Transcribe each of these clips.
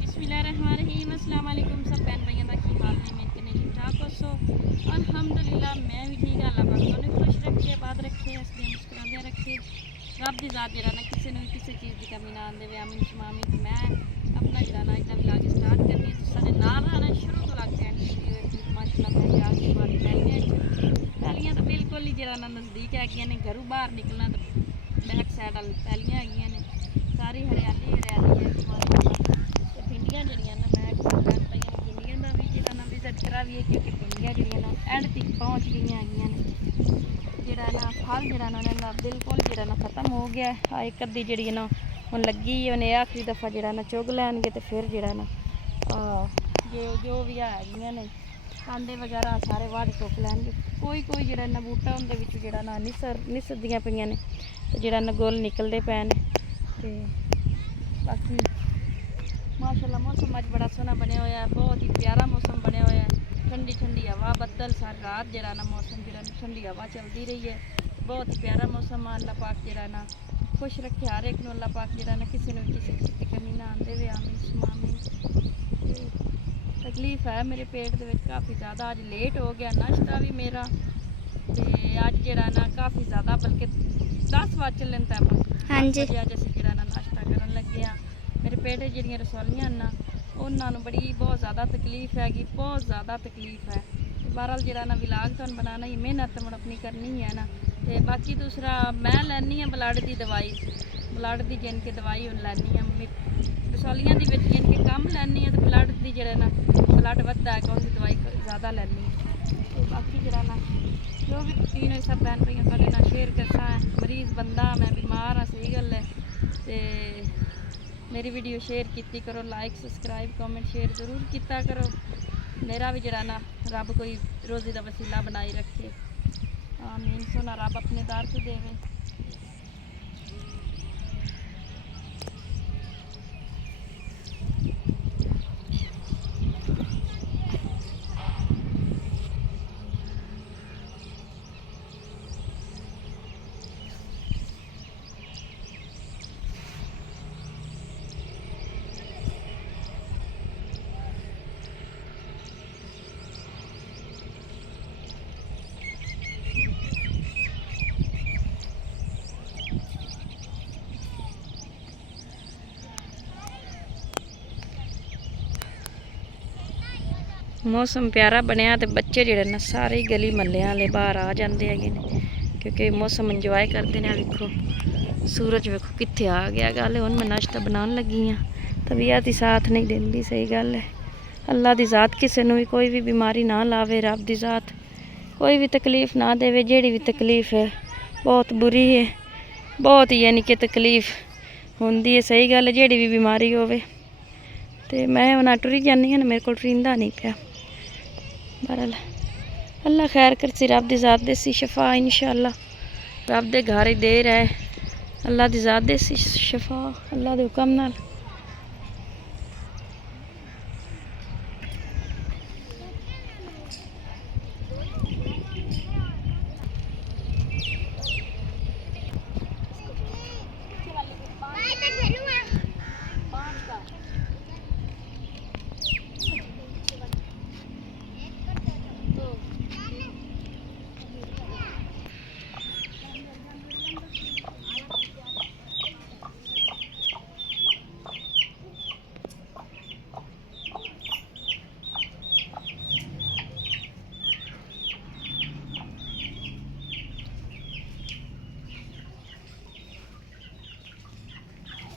बिस्मिल्लाहिर्रहमानिर्रहीम अस्सलाम वालेकुम सब बहन भाइयों का की हाल ने मेरे कने ठीक ठाक हो सो अल्हम्दुलिल्लाह मैं भी ठीक अल्लाह पाक ने खुश रखे आबाद रखे हंसदे मुस्कुराते रखे रब दी ज़ात जरा ना किसी ने भी किसी चीज़ की कमी ना आने देवे आमीन शमामी तो मैं अपना जरा ना इतना व्लॉग स्टार्ट करनी तो सारे नाल रहना शुरू तो लग एंड वीडियो माशाल्लाह मैं आज की बात पैलियां तो बिल्कुल ही जरा ना नज़दीक है ने घरों बाहर निकलना तो बैक साइड वाल पैलियां है ने सारी हरियाली हरियाली है माशाल्लाह ते पिंडियां जड़ियां ना मैं बहन भाइयों ने पिंडियां का भी जरा ना विजिट करा भी है क्योंकि पिंडियां जड़ियां ना एंड तक पहुँच गई हैं जरा ना फल जरा ना बिल्कुल जरा ना खत्म हो गया है एक अद्धी जी ना हम लगी उन्हें आखिरी दफ़ा जरा ना चुग लैनगे तो फिर जरा ना जो भी है ने कांडे वगैरह सारे वाड़ चुक लैनगे कोई कोई जरा ना बूटा उनके विच जरा ना निसरदियां पईयां ने ते जरा ना गुल निकलते पे ने ते बाकी माशाल्लाह मौसम अज बड़ा सोहना बनया होया है बहुत ही प्यारा मौसम बनया होया है ठंडी ठंडी हवा बदल सारी रात जरा ना मौसम जरा ठंडी हवा चलती रही है बहुत ही प्यारा मौसम है अल्लाह पाक जरा ना खुश रखे हर एक नूं अल्लाह पाक जरा ना किसी ने किसी चीज़ की कमी ना आंदे वे आमीन सुमामीन तकलीफ है मेरे पेट दे विच काफ़ी ज़्यादा अज लेट हो गया नाश्ता भी मेरा ते अज जरा ना काफ़ी ज़्यादा बल्कि 10 बज चलन तैम हाँ जी अज असीं जरा ना नाश्ता करन लगे हाँ मेरे पेट जड़ियाँ रसौलियां ना उन्होंने बड़ी बहुत ज़्यादा तकलीफ हैगी बहुत ज़्यादा तकलीफ है बहरहाल जरा ना विलाग तो बनाना ही मेहनत तो अपनी करनी है ना तो बाकी दूसरा मैं लैनी हाँ ब्लड की दवाई ब्लड की जिन के दवाई हूँ लैनी हाँ रसौलियां की जिन के कम लैनी है तो ब्लड की जरा ना ब्लड वधदा है उनकी दवाई ज़्यादा लैनी है तो बाकी जरा ना जो भी तीनों सब बहन भाइयों कदे ना शेयर करता है मरीज़ बंदा मैं बीमार हाँ सही गल है तो मेरी वीडियो शेयर की करो लाइक सब्सक्राइब कमेंट शेयर जरूर किया करो मेरा भी जरा ना रब कोई रोज़ी का वसीला बनाई रखे आमीन सोना रब अपने दार से देवे मौसम प्यारा बनया तो बच्चे जोड़े ना सारे गली महल्ले वाले बाहर आ जाते हैं क्योंकि मौसम इंजॉय करते हैं वेखो सूरज वेखो कित्थे आ गया गल हुण मैं नाश्ता बनाने लगी हाँ तबीयत ही साथ नहीं देती सही गल है अल्लाह की ज़ात किसी भी कोई भी बीमारी ना लावे रब की ज़ात कोई भी तकलीफ़ ना देवे जेड़ी भी तकलीफ़ है बहुत बुरी है बहुत ही यानी कि तकलीफ़ होंदी है सही गल है जेड़ी भी बीमारी होवे ते मैं हुण टुरी जानी हाँ मेरे को टुरिंदा नहीं पिया बहरहाल अल्लाह खैर करसी रब दी ज़ात देसी शफा इंशाअल्लाह रब दे घर ही देर है अल्लाह दी ज़ात देसी शफा अल्लाह दे हुक्म नाल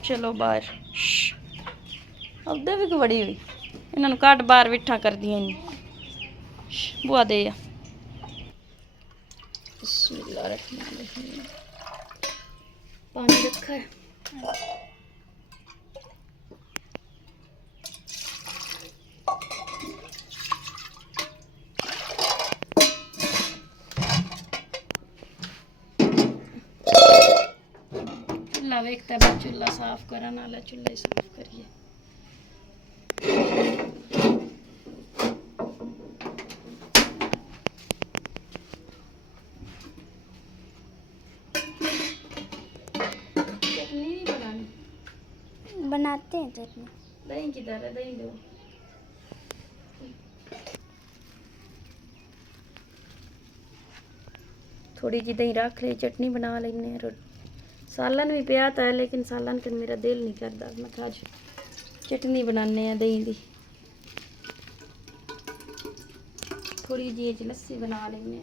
चलो बाहर उधर भी बड़ी हुई इन्होंने घट बाहर बिठा कर दिया बुआ दे पानी रखा है चूल्हा वेखता है चूल्हा साफ करा नाला चूल्हा ही साफ करिए बनाते हैं चटनी। दही किधर है, दही दो। थोड़ी जी दही रख ले, चटनी बना लेने। सालन भी पिया था लेकिन सालन कर मेरा दिल नहीं करता। मैं कहा आज चटनी बनाने हैं दही दी। थोड़ी जी लस्सी बना लेने।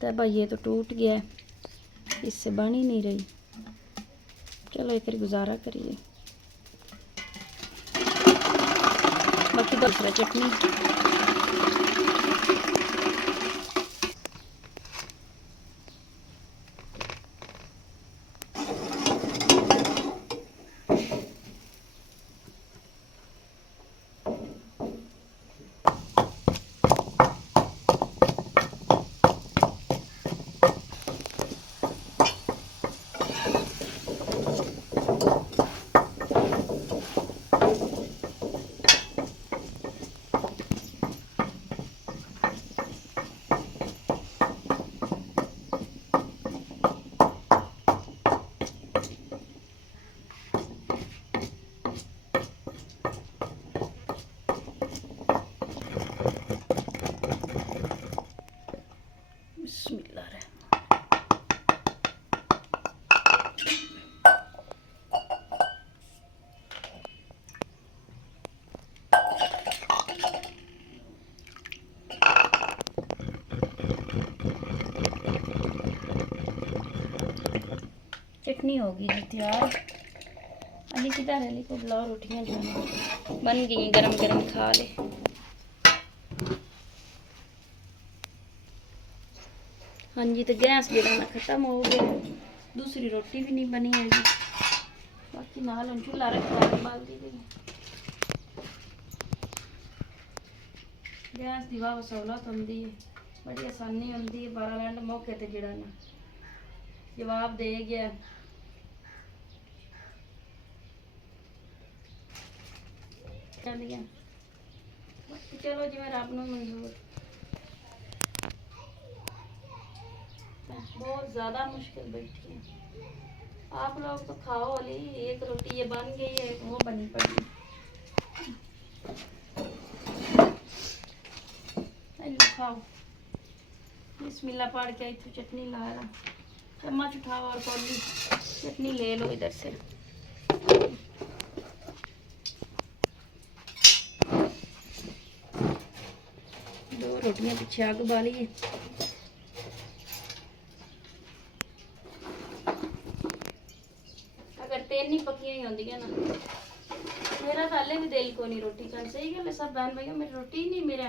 तो भाई ये तो टूट गया है, इससे बन ही नहीं रही। चलो एक गुजारा करिए। बाकी दूसरा चटनी चटनी होगी जी तैयार। अली किधर है? अली को बुलाओ, रोटियां जो बन गई गरम गरम खा ले। हाँ जी, तो गैस जो ना खत्म हो गया, दूसरी रोटी भी नहीं बनी हैगी। बाकी नाल हम चूल्हा रखा है, बाल दी गई। गैस की वाह सहूलत होंगी है, बड़ी आसानी होंगी है। 12 मिनट मौके ते जड़ा ना जवाब दे गया। चलो जी, मैं रब नूं मंजूर। बहुत ज़्यादा मुश्किल बैठी है। आप लोग तो खाओ अली, एक रोटी ये बन गई है, एक वो बनी पड़ी। खाओ, बिस्मिल्लाह पढ़ के इतनी चटनी ला रहा। चम्मच उठाओ और कौली चटनी ले लो इधर से। दो रोटियां पीछे आग बाली है। अगर तीन ही पकियां ही होंगी ना, मेरा तो हाले भी दिल को नहीं रोटी का। सही गल है सब बहन भाइयों, मेरी रोटी नहीं, मेरा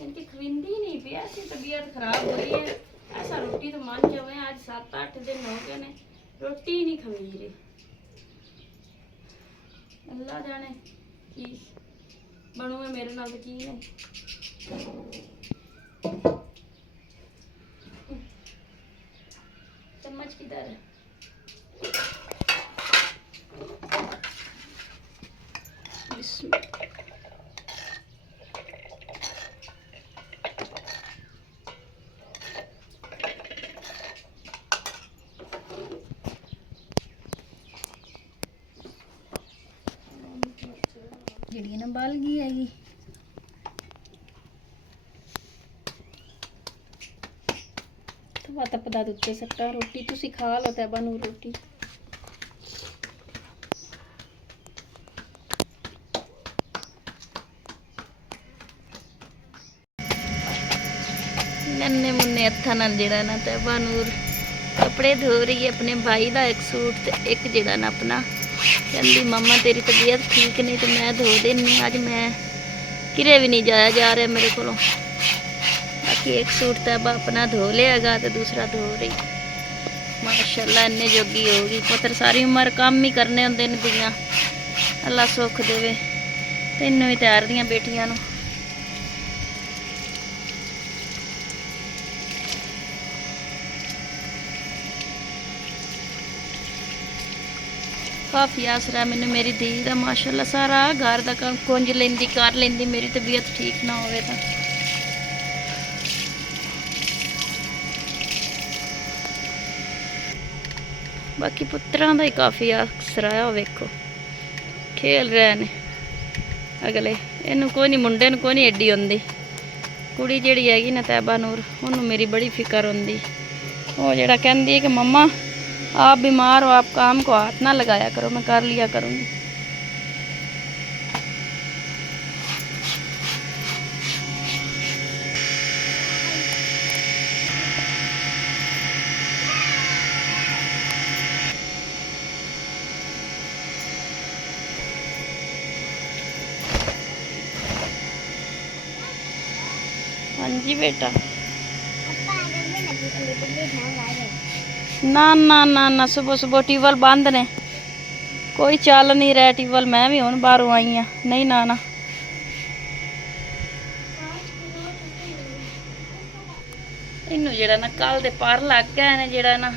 इनकी खविंदी नहीं पी। ऐसी तबीयत खराब हो रही है, ऐसा रोटी तो मान जाए। आज 7-8 दिन हो गए ने रोटी ही नहीं खवी रही। अल्लाह जाने की बनू है मेरे नाल की नहीं। चम्मच किधर है? ਜਿਹੜੀ ਨਾ ਬਲ ਗਈ ਹੈਗੀ। ਤਵਾ ਤਪਦਾ ਦੇ ਉੱਤੇ ਸੱਟਾ ਰੋਟੀ ਤੁਸੀਂ ਖਾ ਲਓ ਤੇ ਬਣੂ ਰੋਟੀ। नन्ने मुन्ने हत्थां नाल जेड़ा ना तैबा नूर कपड़े धो रही है अपने भाई का एक सूट ते एक जेड़ा ना अपना। कहती मम्मा तेरी तबीयत ठीक नहीं तो मैं धो देनी। अज मैं किरे भी नहीं जाया जा रहा मेरे को। बाकी एक सूट तैबा अपना धो लियागा तो दूसरा धो रही। माशाल्लाह इन्ने जोगी होगी। पुत्र सारी उम्र काम ही करने होंदे ने दियां। अल्लाह सुख देवे तैनूं भी तैयार दियां बेटियां नूं। काफ़ी आसरा मैंने मेरी धी का माशाल्लाह सारा घर का काम कुंज लेंदी कर लेंदी मेरी तबीयत ठीक ना होवे तो। बाकी पुत्तरां दा ही काफ़ी आसरा है। वेखो खेल रहे ने अगले, इनू कोई नहीं, मुंडे नू कोई नहीं एडी आती। कुड़ी जिहड़ी हैगी ना तैबा नूर, उन्होंने मेरी बड़ी फिक्र होंदी। वो जड़ा कहती है कि मम्मा आप बीमार हो, आप काम को हाथ ना लगाया करो, मैं कर लिया करूँगी। हाँ जी बेटा। ना ना ना ना, सुबह सुबह ट्यूबवेल बंद ने, कोई चल नहीं रहा ट्यूबवेल। मैं भी हूँ बाहरों आई हाँ, नहीं ना ना। इनू जड़ा ना कल दे पर लग गए ने, जड़ा ना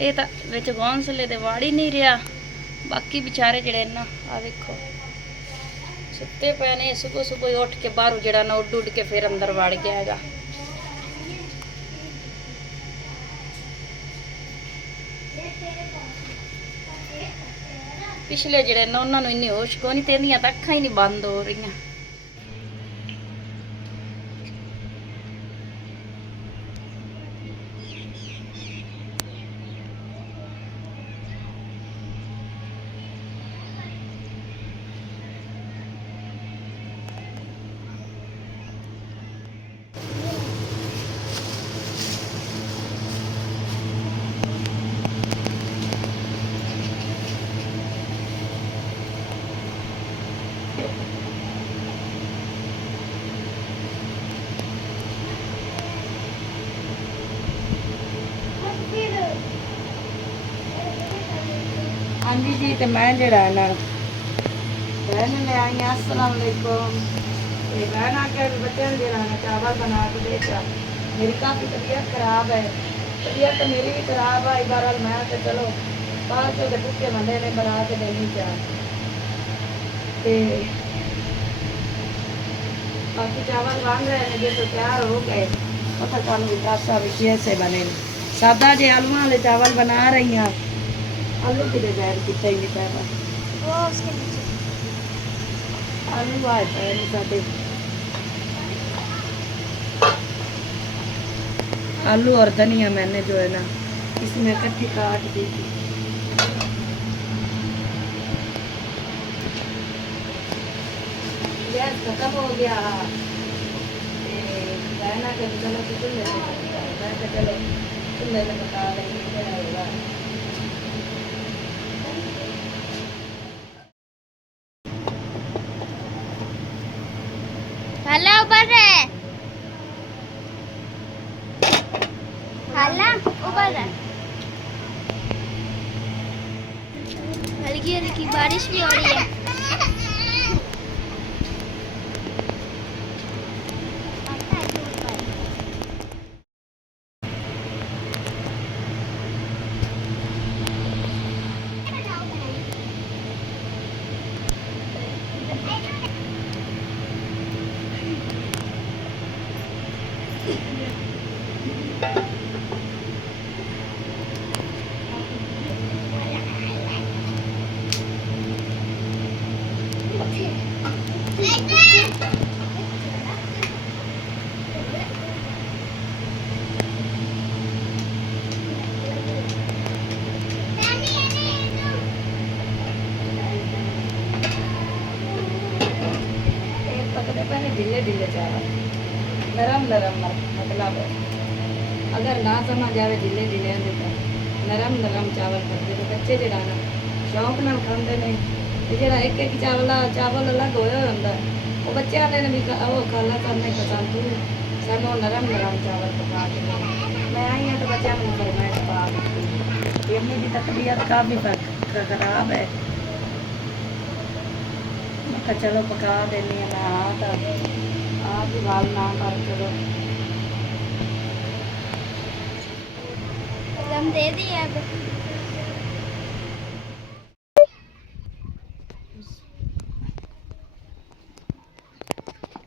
ये तो विच घोंसले दे वाड़ ही नहीं रहा। बाकी बेचारे जड़े ना आ देखो सुते पे ने, सुबह सुबह ही उठ के बाहरों जड़ा ना उड उड के फिर अंदर वड़ गया है। पिछले जड़े ना उन्होंने इन्नी होश को नहीं, तेरियां तो अखां ही नहीं बंद हो रही। हाँ जी, तो मैं जड़ा ना बहन ले आई, अस्सलाम वालेकुम। बहन आके बच्चों ने जरा ना चावल बना के देता। मेरी काफ़ी तबीयत खराब है, तबीयत तो मेरी भी खराब है। बहरहाल मैं तो चलो 500 के टुके मंडे ने बना के देनी चाह। बाकी चावल बन रहे हैं, जो तो तैयार हो गए। पता चल विकासा भी कैसे बने। सादा जे आलू वाले चावल बना रही हैं। आलू की डिजाइन कितना ही नहीं पैदा वो उसके नीचे आलू आए पे सादे आलू और धनिया मैंने जो है ना इसमें इकट्ठी काट दी थी। गैस खत्म हो गया, बहना के चलो चूल्हे से चलो चूल्हे से पका लेंगे। हाला ऊपर है, हाला ऊपर है। हल्की हल्की बारिश भी हो रही है। ढीले ढीले चावल, नरम नरम मतलब अगर ना समझ आवे ढीले ढीले तो नरम नरम चावल खाते तो बच्चे जरा ना शौक नाल खाते हैं। जरा एक एक चावल अलग होया होंदा वो बच्चों ने भी वो खाला करने पसंद सानू नरम नरम चावल पका के। मैं आई हाँ तो बच्चों को फरमाइश पा दी। इन्नी की तबीयत काफ़ी खराब है, मैं चलो पका देनी है। मैं हाँ तो आप ही बाल ना कर करो। दम दे दिया अब।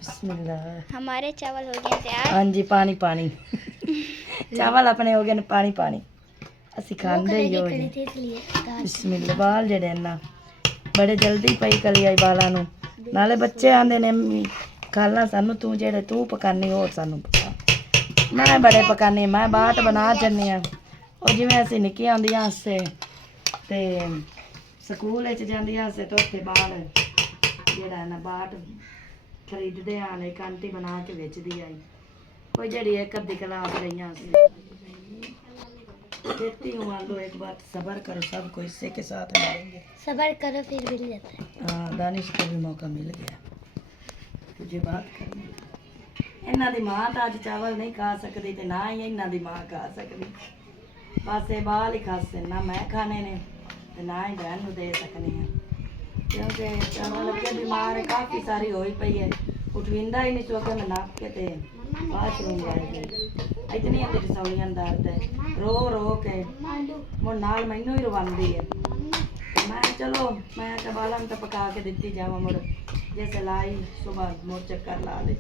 बिस्मिल्लाह। हमारे चावल हो गए तैयार। हाँ जी, पानी पानी चावल अपने हो गए ने पानी पानी ਅਸੀਂ ਖਾਂਦੇ ਹੀ ਹੋ ਜੀ। ਬਿਸਮਿल्ला ਬਾਲ ਜਿਹੜੇ ਨਾ ਬੜੇ ਜਲਦੀ ਪਈ ਕਲੀ ਆਈ ਬਾਲਾਂ ਨੂੰ ਨਾਲੇ ਬੱਚੇ ਆਂਦੇ ਨੇ ਮੰਮੀ ਖਾਣਾ ਸਾਨੂੰ ਤੂੰ ਜਿਹੜੇ ਤੂੰ ਪਕਾਨੀ ਹੋਰ ਸਾਨੂੰ ਪਕਾ ਮੈਂ ਬੜੇ ਪਕਾਨੀ ਮੈਂ ਬਾਟ ਬਣਾ ਜੰਨੀ ਆ ਉਹ ਜਿਵੇਂ ਅਸੀਂ ਨਿੱਕੀਆਂ ਹੁੰਦੀਆਂ ਸੇ ਤੇ ਸਕੂਲ ਵਿੱਚ ਜਾਂਦੀਆਂ ਸੇ ਤਾਂ ਉੱਥੇ ਬਾਲ ਜਿਹੜਾ ਨਾ ਬਾਟ ਖਰੀਦਦੇ ਆ ਨੇ ਕਾਂਟੀ ਬਣਾ ਕੇ ਵੇਚਦੀ ਆਈ कोई जड़ी एक अद्धी क्लास रही देती हूँ आलू एक बार सब्र करो सब को इससे के साथ मिलेंगे सबर करो फिर मिल जाता है। हाँ दानिश को भी मौका मिल गया तुझे बात करने का इन्ना दी मां तो अज चावल नहीं खा सकती ते ना ही इन्ना दी मां खा सकती बस ये बाल ही खासे ना मैं खाने ने ते ना ही बहन नूं दे सकनी है क्योंकि चावल अगे बीमार है काफ़ी सारी होई पई है उठविंदा ही नहीं चौके में नाप के ते बाथरूम जाएगी इतनी अंदर रसौलियां दर्द है रो के मुड़ नाल मैनू ही रवांदी है मैं चलो मैं बालों तो पका के दिती जावा मुड़ जैसे लाई सुबह मुड़ चक्कर ला ली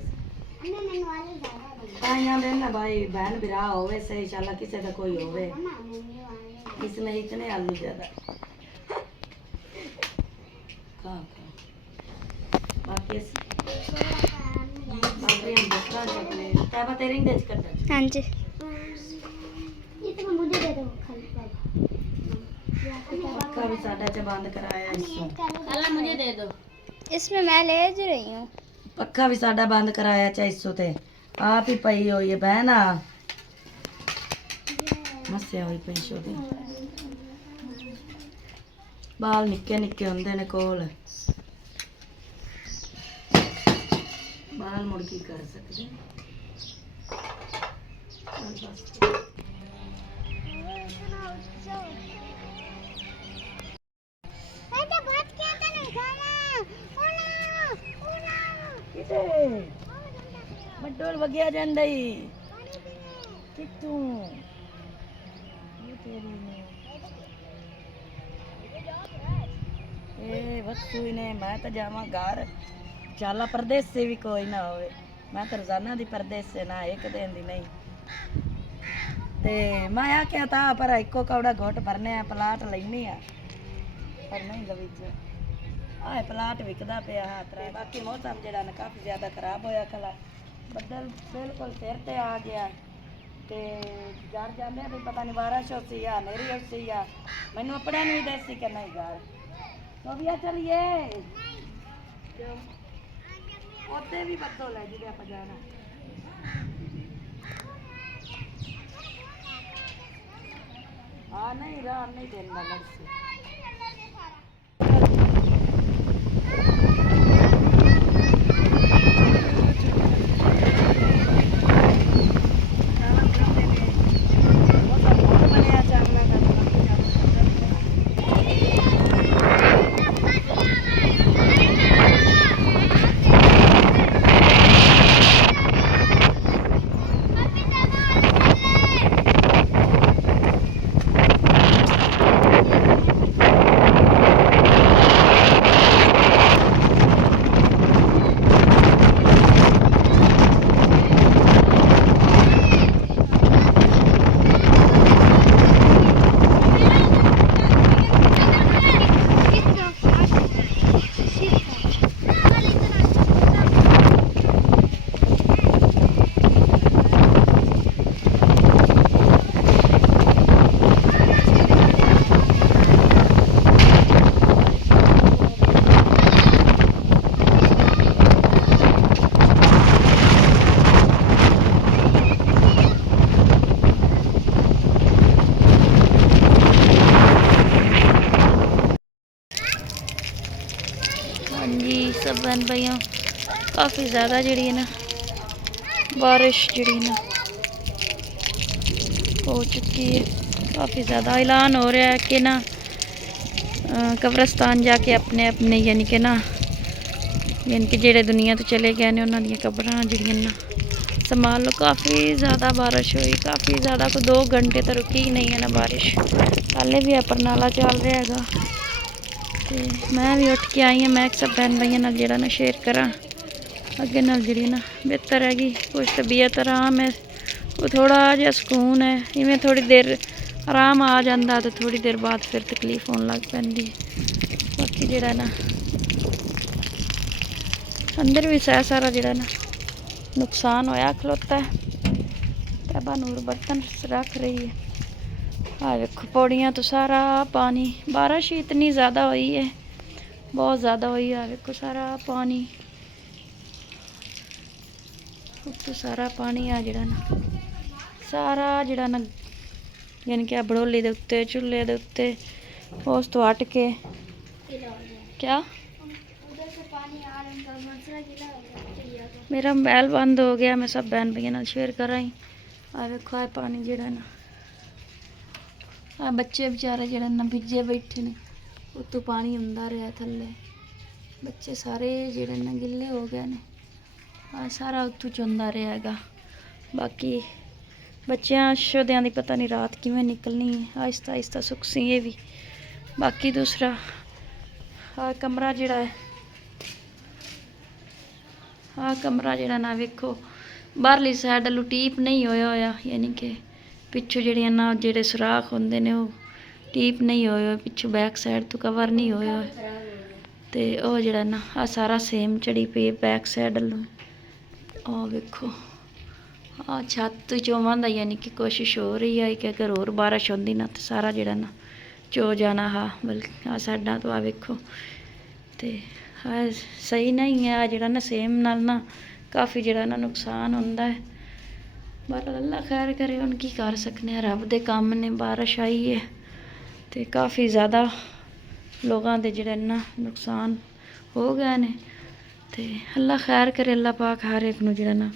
ताइयां दिन ना भाई बहन बिरा होवे से इंशाल्लाह किसी का कोई होवे इसमें इतने आलू ज्यादा खा बाकी हाँ जी मुझे दे दो पक्का भी साडा च बंद कराया इसो मुझे दे दो इसमें मैं ले ज रही हूँ पक्का भी साडा बंद कराया चा इसो ते आप ही पई होई है बहना मस्या होई पई शो दे बाल निक्के निक्के हुंदे ने कोल बाल मुड़ की कर सकते बड्डोल वगिया जांदा ही कितों ये तेरी ने ए वस्तु ने मैं तो जावा घर चाला परदेस से भी कोई ना होवे मैं तो रोजाना दी परदेस से ना एक दिन दी नहीं ते मैं आख्या था पर इको कौड़ा घुट भरने आ प्लाट लेनी आ पर नहीं लवी च आए प्लाट विकदा पे हाथ रहा बाकी मौसम जेड़ा ना काफी ज्यादा खराब होया कला बदल बिल्कुल सिर ते आ गया ते घर जाने भी पता नहीं बारिश होती या नेरी होती या मैनू अपने भी दसी कि नहीं घर तो भी चलिए ਉੱਤੇ ਵੀ ਬੱਦਲ ਹੈ ਜਿਹਦੇ ਆਪਾਂ ਜਾਣਾ ਆ ਨਹੀਂ ਰਾਹ ਨਹੀਂ ਦੇਣਾ ਲੜਸੀ सब बहन भाइयों काफ़ी ज़्यादा जी है ना बारिश जी ना हो चुकी है काफ़ी ज़्यादा ऐलान हो रहा है कि ना कब्रस्तान जाके अपने अपने यानी कि ना यानी कि जेड़े दुनिया तो चले गए ने उन्होंने कब्रां जड़ियां ना संभाल लो। काफ़ी ज़्यादा बारिश हुई काफ़ी ज़्यादा को 2 घंटे तो रुकी ही नहीं है ना बारिश पहले भी अपर नाला चल रहा है तो मैं भी उठ के आई हाँ मैं सब बहन भाइयों नाल जेड़ा ना शेयर करा ਅੱਗੇ ਨਾਲ ਜਿਹੜੀ ਨਾ ਬਿਹਤਰ ਹੈਗੀ, ਕੁਛ ਤਬੀਅਤ ਆਰਾਮ ਹੈ, ਉਹ ਥੋੜਾ ਜਿਹਾ ਸਕੂਨ ਹੈ। ਇਵੇਂ ਥੋੜੀ ਦੇਰ ਆਰਾਮ ਆ ਜਾਂਦਾ ਤੇ ਥੋੜੀ ਦੇਰ ਬਾਅਦ ਫਿਰ ਤਕਲੀਫ ਹੋਣ ਲੱਗ ਪੈਂਦੀ ਹੈ। ਬਾਕੀ ਜਿਹੜਾ ਨਾ ਅੰਦਰ ਵੀ ਸਾਰਾ ਜਿਹੜਾ ਨਾ ਨੁਕਸਾਨ ਹੋਇਆ ਖਲੋਤਾ ਹੈ। ਤੈਬਾ ਨੂਰ बर्तन रख रही है। आ देखो पौड़ियाँ तो सारा पानी, बारिश ही इतनी ज़्यादा हुई है, बहुत ज़्यादा हुई है। देखो सारा पानी, तो सारा पानी आ जड़ा ना, सारा जड़ा ना यानी कि बड़ोली दे उत्ते, चूल्हे दे उत्ते, उस तो हट के क्या उधर से पानी आ रहा है, मसला गिला हो गया चिड़िया को। मेरा मोबाइल बंद हो गया, मैं सब बहन भैया नाल शेयर कर रही। आ देखो आ पानी जड़ा ना, आ बच्चे बेचारे जड़े ना भिजे बैठे ने, उत्तों पानी आंदा रहा थल्ले, बच्चे सारे जड़े ना गिले हो गए ने। आ सारा उत्तों चुंदा रहा हैगा। बाकी बच्चों शोदियां दी पता नहीं रात किवें निकलनी है, आहिस्ता आहिस्ता सुखसी ये भी। बाकी दूसरा आ कमरा जड़ा है, आ कमरा जड़ा ना वेखो बाहरली साइड टीप नहीं होया होया, यानी कि पिछू जड़ियां ना जेड़े सुराख होंदे ने वो टीप नहीं होए होए, पिछू बैक साइड तो कवर नहीं होए होए, ते ओ जड़ा ना आ सारा सेम चढ़ी पई बैक साइड लो। आ वेखो आ छत चोवां दा यानी कि कोशिश हो रही है कि अगर होर बारिश होंदी ना तो सारा जड़ा ना चो जाना हा। बल्कि आ साइडा तो आ वेखो ते आ सही नहीं है, आ जड़ा ना सेम नाल ना काफ़ी जड़ा ना नुकसान होंदा है। पर अल्लाह खैर करे, हुण की कर सकने हैं, रब दे काम ने। बारिश आई है ते काफ़ी ज़्यादा लोगों दे जड़े ना नुकसान हो गए ने, ते अल्लाह खैर करे, अल्लाह पाक हर एक नूं जड़ा ना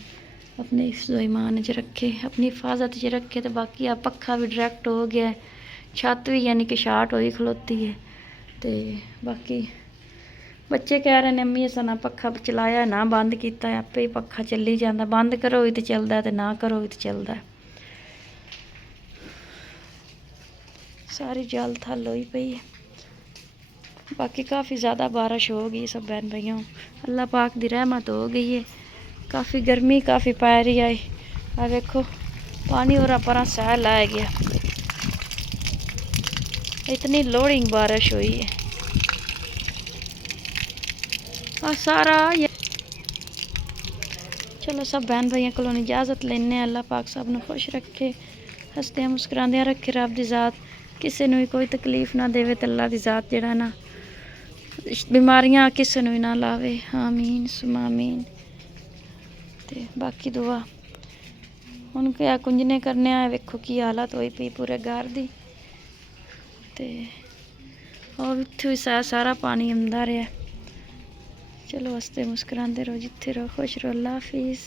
अपने ईमान च रखे, अपनी हिफाजत च रखे। तो बाकी आ पक्खा भी डायरैक्ट हो गया है, छत भी यानी कि शार्ट होई खलोती है। तो बाकी बच्चे कह रहे हैं अम्मी असां ना पक्खा चलाया ना बंद किया, आपे ही पक्खा चली जाता, बंद करो भी तो चलता है, तो ना करो भी तो चलता है। सारी जल थल हुई पई है। बाकी काफ़ी ज़्यादा बारिश हो गई सब बहन भाइयों, अल्लाह पाक दी रहमत हो गई है। काफ़ी गर्मी काफ़ी पै रही है। आ देखो पानी और पर सह ला गया, इतनी लोडिंग बारिश हुई है। और सारा चलो सब बहन भाइयों को इजाज़त लेने, अल्लाह पाक सब नूं खुश रखे, हसदे मुस्कुरांदे रखे। रब दी ज़ात किसी नूं कोई तकलीफ ना देवे, तो अल्लाह दी ज़ात जड़ा ना बीमारियां किसी नूं ना लावे। आमीन सुमा आमीन। ते बाकी दुआ हुण क्या कुंजने करने आए, वेखो की हालत होई पई पूरे घर दी। ते और उत्थे भी सारा पानी आंदा रहा। चलो हसदे मुस्कुरांदे रहो, जिथे रहो खुश रहो। अल्लाह हाफिज़।